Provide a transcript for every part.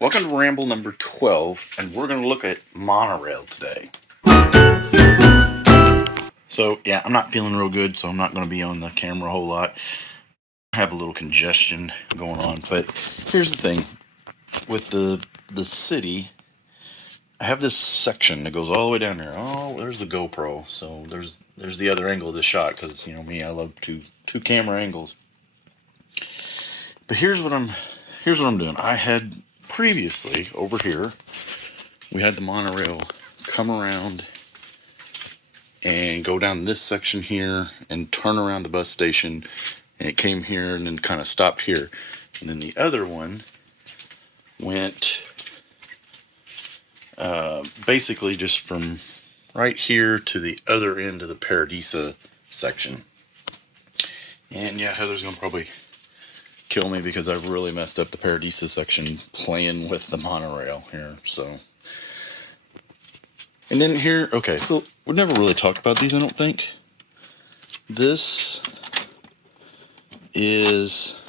Welcome to Ramble number 12, and we're going to look at Monorail today. So, yeah, I'm not feeling real good, so I'm not going to be on the camera a whole lot. I have a little congestion going on, but here's the thing. With the city, I have this section that goes all the way down there. Oh, there's the GoPro. So there's the other angle of the shot, because, you know me, I love two camera angles. But here's what I'm doing. I had previously over here, we had the monorail come around and go down this section here and turn around the bus station, and it came here and then kind of stopped here, and then the other one went basically just from right here to the other end of the Paradisa section. And yeah, Heather's gonna probably kill me because I've really messed up the Paradisa section playing with the monorail here. So, and then here, okay, so we've never really talked about these, I don't think. This is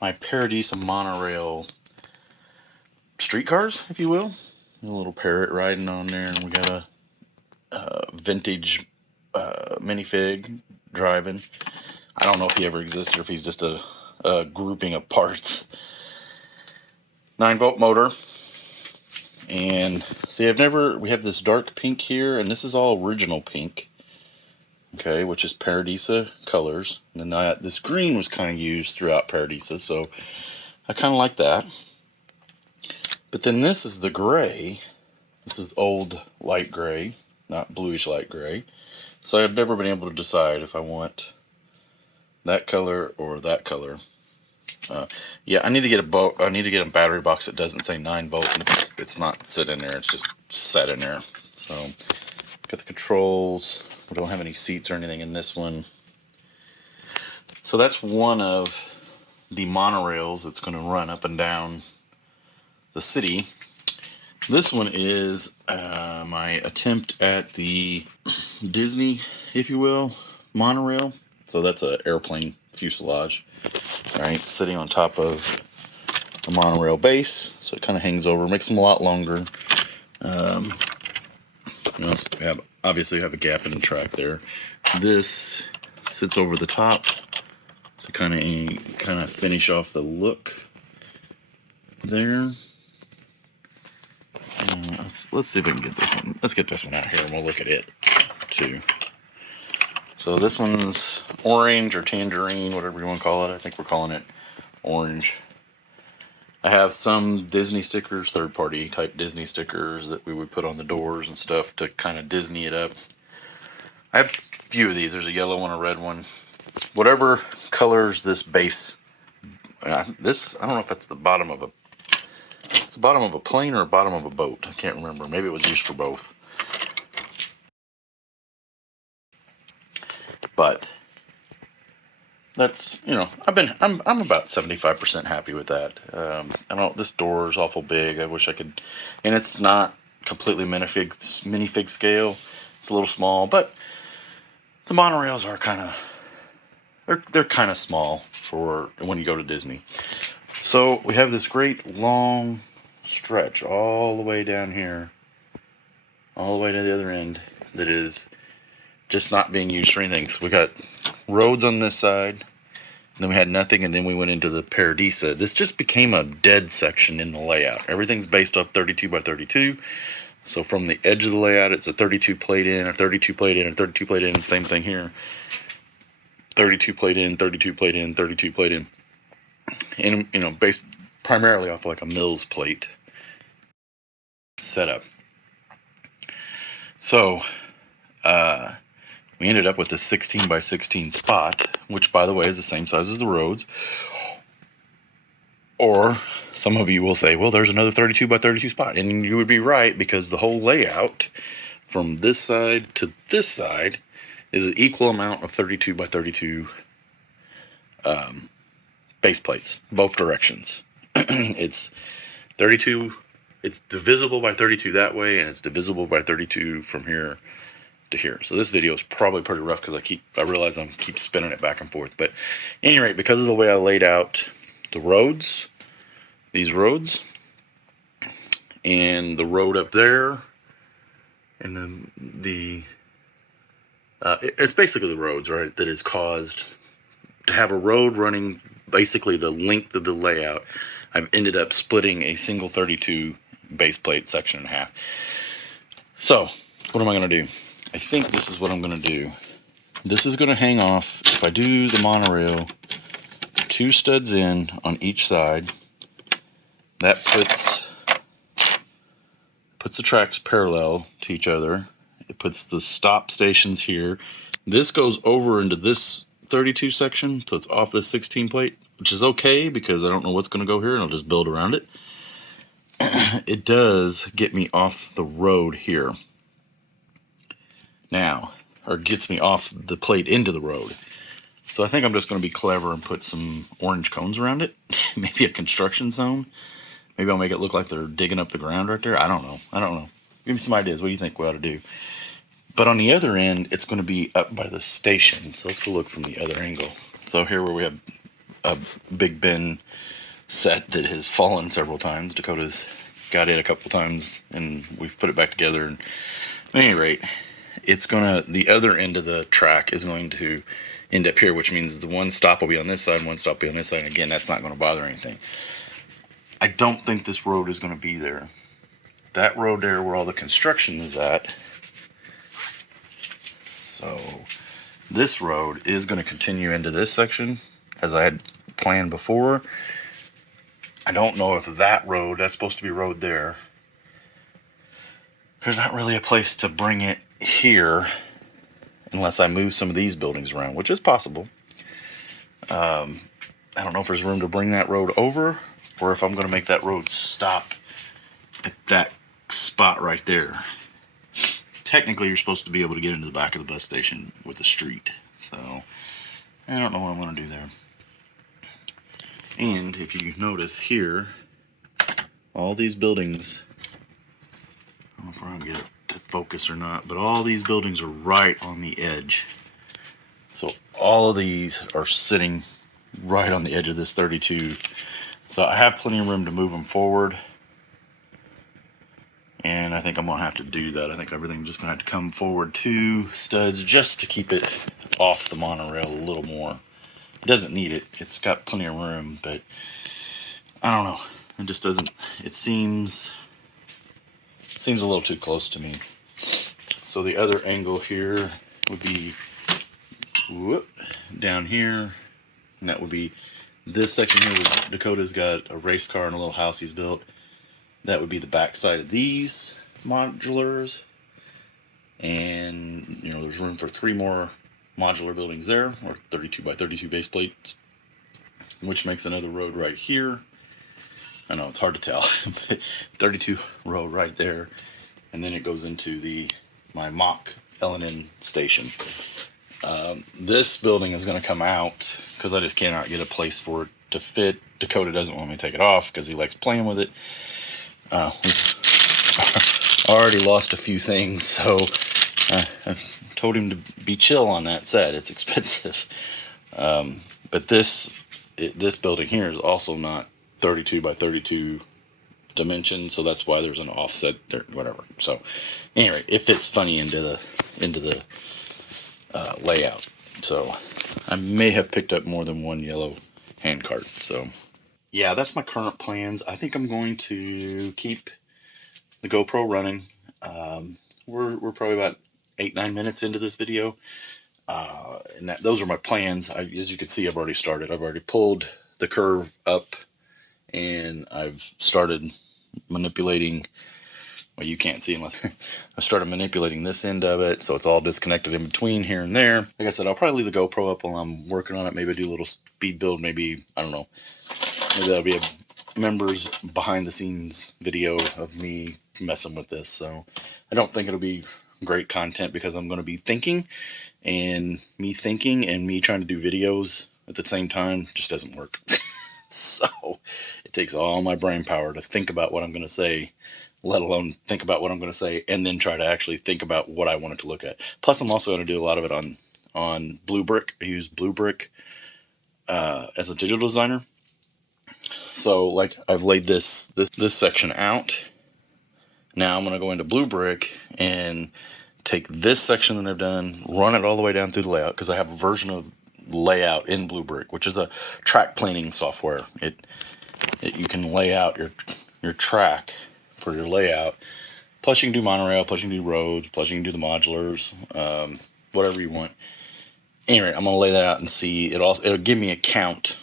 my Paradisa monorail streetcars, if you will. A little parrot riding on there, and we got a vintage minifig driving. I don't know if he ever existed or if he's just a grouping of parts. 9-volt motor. And see, we have this dark pink here, and this is all original pink. Okay, which is Paradisa colors. And then this green was kind of used throughout Paradisa, so I kind of like that. But then this is the gray. This is old light gray, not bluish light gray. So I've never been able to decide if I want that color or that color. Yeah, I need to get a battery box that doesn't say 9-volt, and it's not sitting there. It's just set in there. So got the controls. We don't have any seats or anything in this one. So that's one of the monorails that's going to run up and down the city. This one is my attempt at the Disney, if you will, monorail. So that's an airplane fuselage, right, sitting on top of a monorail base. So it kind of hangs over, makes them a lot longer. Obviously you have a gap in the track there. This sits over the top to kind of finish off the look there. Let's see if we can get this one. Let's get this one out here and we'll look at it too. So this one's orange or tangerine, whatever you want to call it. I think we're calling it orange. I have some Disney stickers, third-party type Disney stickers that we would put on the doors and stuff to kind of Disney it up. I have a few of these. There's a yellow one, a red one. Whatever colors this base. I don't know if that's the bottom of it's the bottom of a plane or a bottom of a boat. I can't remember. Maybe it was used for both. But that's, I'm about 75% happy with that. This door is awful big. I wish I could, and it's not completely minifig scale. It's a little small, but the monorails are they're kind of small for when you go to Disney. So we have this great long stretch all the way down here, all the way to the other end, that is just not being used for anything. So we got roads on this side, and then we had nothing, and then we went into the Paradisa. This just became a dead section in the layout. Everything's based off 32 by 32. So from the edge of the layout, it's a 32 plate in, a 32 plate in, a 32 plate in. Same thing here. 32 plate in, 32 plate in, 32 plate in. And, based primarily off like a Mills plate setup. So, we ended up with this 16 by 16 spot, which, by the way, is the same size as the roads. Or some of you will say, well, there's another 32 by 32 spot. And you would be right, because the whole layout from this side to this side is an equal amount of 32 by 32 base plates, both directions. It's 32, it's divisible by 32 that way, and it's divisible by 32 from here to here. So this video is probably pretty rough because I realize I keep spinning it back and forth. But at any rate, because of the way I laid out the roads, these roads, and the road up there, and then it's basically the roads, right, that has caused to have a road running basically the length of the layout. I've ended up splitting a single 32 base plate section in half. So what am I going to do? I think this is what I'm going to do. This is going to hang off, if I do the monorail, 2 studs in on each side. That puts the tracks parallel to each other. It puts the stop stations here. This goes over into this 32 section, so it's off this 16 plate, which is okay because I don't know what's going to go here, and I'll just build around it. It does get me off the road here now, or gets me off the plate into the road. So I think I'm just going to be clever and put some orange cones around it. Maybe a construction zone. Maybe I'll make it look like they're digging up the ground right there. I don't know. Give me some ideas. What do you think we ought to do? But on the other end, it's going to be up by the station. So let's go look from the other angle. So here where we have a Big Ben set that has fallen several times. Dakota's got it a couple times, and we've put it back together. And at any rate, it's gonna, the other end of the track is going to end up here, which means the one stop will be on this side, one stop will be on this side. And again, that's not going to bother anything. I don't think this road is going to be there. That road there where all the construction is at. So this road is going to continue into this section as I had planned before. I don't know if that road, that's supposed to be road there. There's not really a place to bring it here unless I move some of these buildings around, which is possible. I don't know if there's room to bring that road over, or if I'm going to make that road stop at that spot right there. Technically, you're supposed to be able to get into the back of the bus station with the street. So, I don't know what I'm going to do there. And if you notice here, all these buildings, I don't know if we're going to get it to focus or not, but all these buildings are right on the edge. So all of these are sitting right on the edge of this 32. So I have plenty of room to move them forward. And I think I'm going to have to do that. I think everything's just going to have to come forward 2 studs just to keep it off the monorail a little more. It doesn't need it. It's got plenty of room, but I don't know. It just doesn't, it seems a little too close to me. So the other angle here would be down here, and that would be this section here where Dakota's got a race car and a little house he's built. That would be the back side of these modulars, and you know, there's room for 3 more modular buildings there, or 32 by 32 base plates, which makes another road right here. I know it's hard to tell, but 32 road right there, and then it goes into my mock L&N station. This building is going to come out because I just cannot get a place for it to fit. Dakota doesn't want me to take it off because he likes playing with it. We've already lost a few things, so I've told him to be chill on that set. It's expensive. But this building here is also not 32 by 32 dimension, so that's why there's an offset there, whatever. So anyway, it fits funny into the layout. So I may have picked up more than one yellow handcart. So yeah, that's my current plans. I think I'm going to keep the GoPro running. We're probably about 8-9 minutes into this video, and those are my plans. As you can see, I've already started. I've already pulled the curve up, and I've started manipulating. Well, you can't see unless I started manipulating this end of it, so it's all disconnected in between here and there. Like I said, I'll probably leave the GoPro up while I'm working on it. Maybe do a little speed build. Maybe, I don't know. Maybe that'll be a members behind the scenes video of me messing with this. So I don't think it'll be great content because I'm going to be thinking, and me trying to do videos at the same time just doesn't work. So it takes all my brain power to think about what I'm going to say, let alone think about what I'm going to say and then try to actually think about what I wanted to look at. Plus, I'm also going to do a lot of it on Blue Brick. I use Blue Brick as a digital designer. So like I've laid this section out. Now I'm going to go into Blue Brick and take this section that I've done, run it all the way down through the layout, because I have a version of layout in Blue Brick, which is a track planning software. You can lay out your track for your layout. Plus you can do monorail, plus you can do roads, plus you can do the modulars, whatever you want. Anyway, I'm going to lay that out and see. It'll give me a count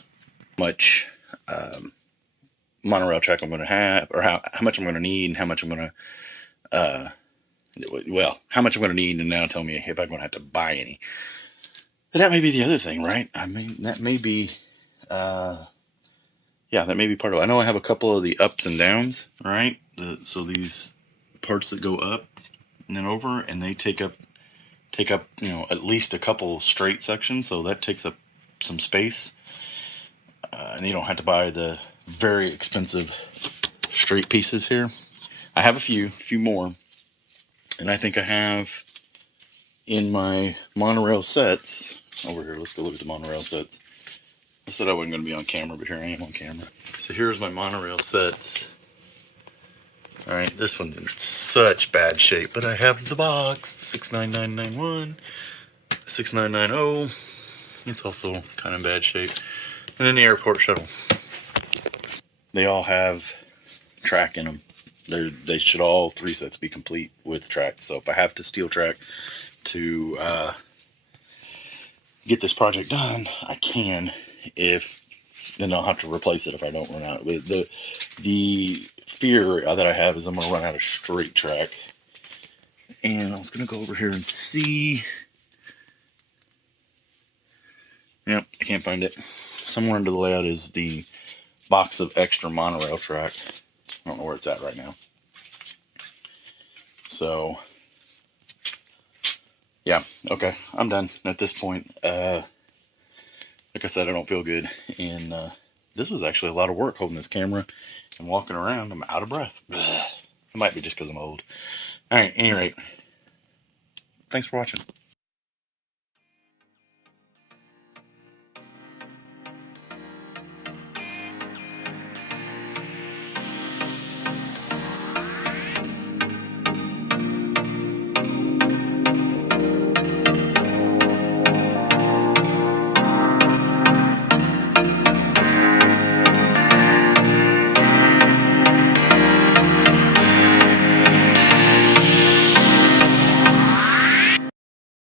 much monorail track I'm going to have, or how much I'm going to need, and how much I'm going to how much I'm going to need, and now tell me if I'm going to have to buy any. But that may be the other thing, right? I mean, that may be, that may be part of it. I know I have a couple of the ups and downs, right? So these parts that go up and then over, and they take up, at least a couple straight sections, so that takes up some space. And you don't have to buy the very expensive straight pieces here. I have a few more. And I think I have in my monorail sets over here. Let's go look at the monorail sets. I said I wasn't going to be on camera, but here I am on camera. So here's my monorail sets. All right, this one's in such bad shape, but I have the box, 69991, 6990. It's also kind of bad shape. And then the airport shuttle. They all have track in them. They should all 3 sets be complete with track. So if I have to steel track to get this project done, I can. Then I'll have to replace it if I don't run out. The fear that I have is I'm going to run out of straight track. And I was going to go over here and see. Yep, I can't find it. Somewhere under the layout is the box of extra monorail track. I don't know where it's at right now. So, yeah, okay, I'm done at this point. Like I said, I don't feel good. And this was actually a lot of work holding this camera and walking around. I'm out of breath. It might be just because I'm old. All right, at any rate, thanks for watching.